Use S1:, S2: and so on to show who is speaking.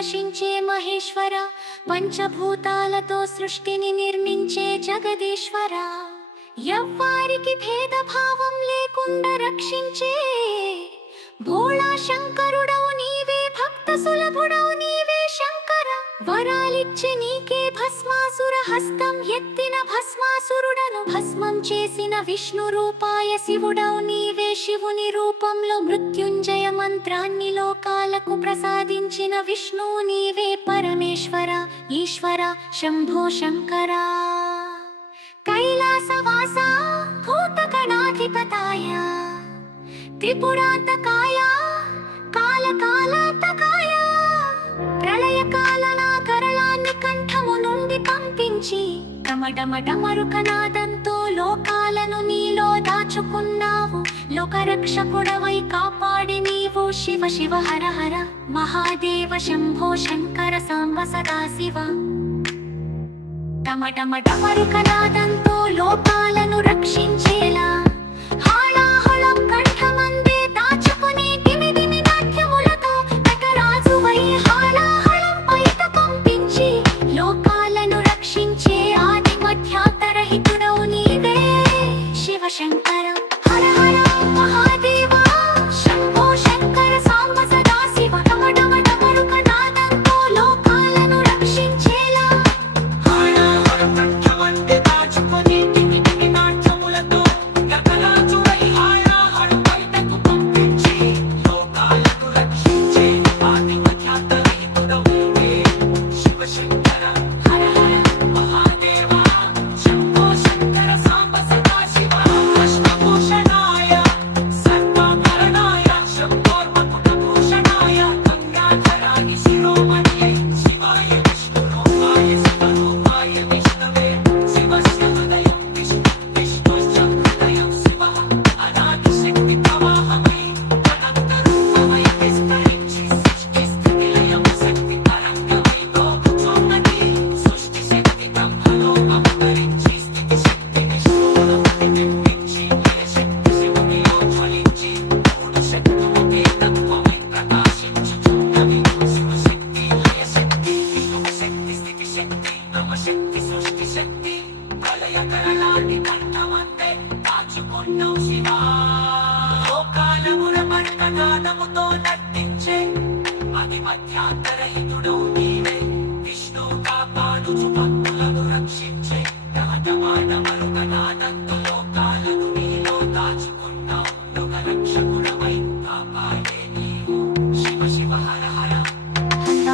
S1: నివసించే మహేశ్వర పంచభూతాలతో సృష్టిని నిర్మించే జగదీశ్వర. ఎవ్వారికి భేదభావం లేకుండా రక్షించే భోళా శంకర వరాలిచ్చి నీకే భస్మాసుర హస్తం ఎత్తిన భస్మాసురుడను భస్మం చేసిన విష్ణు రూపాయ శివుడవు నీవే శివుని రూపంలో మృత్యుంజయ మంత్రాన్ని లోకాలకు ప్రసాదించిన విష్ణువు నీవే పరమేశ్వర ఈశ్వర శంభో శంకర. కైలాసవాస భూతగణాధిపతాయ త్రిపురాతకాయ కాలకాలాంతకాయ కమడమడమరుకనాదంతో లోకాలను నీలో దాచుకున్నావు. లోకరక్షకుడవై కాపాడి నీవు శివ శివ హర హర. మహాదేవ శంభో శంకర సాంబ సదా శివ. లోకాలను రక్షించి
S2: శక్తి సృష్టి శక్తి కలయకరలాంటి కంఠమంతే కాచుకున్నావు శివా. లోకాలమున పడకనాదముతో నర్తించే అతి మధ్యాంతరహిత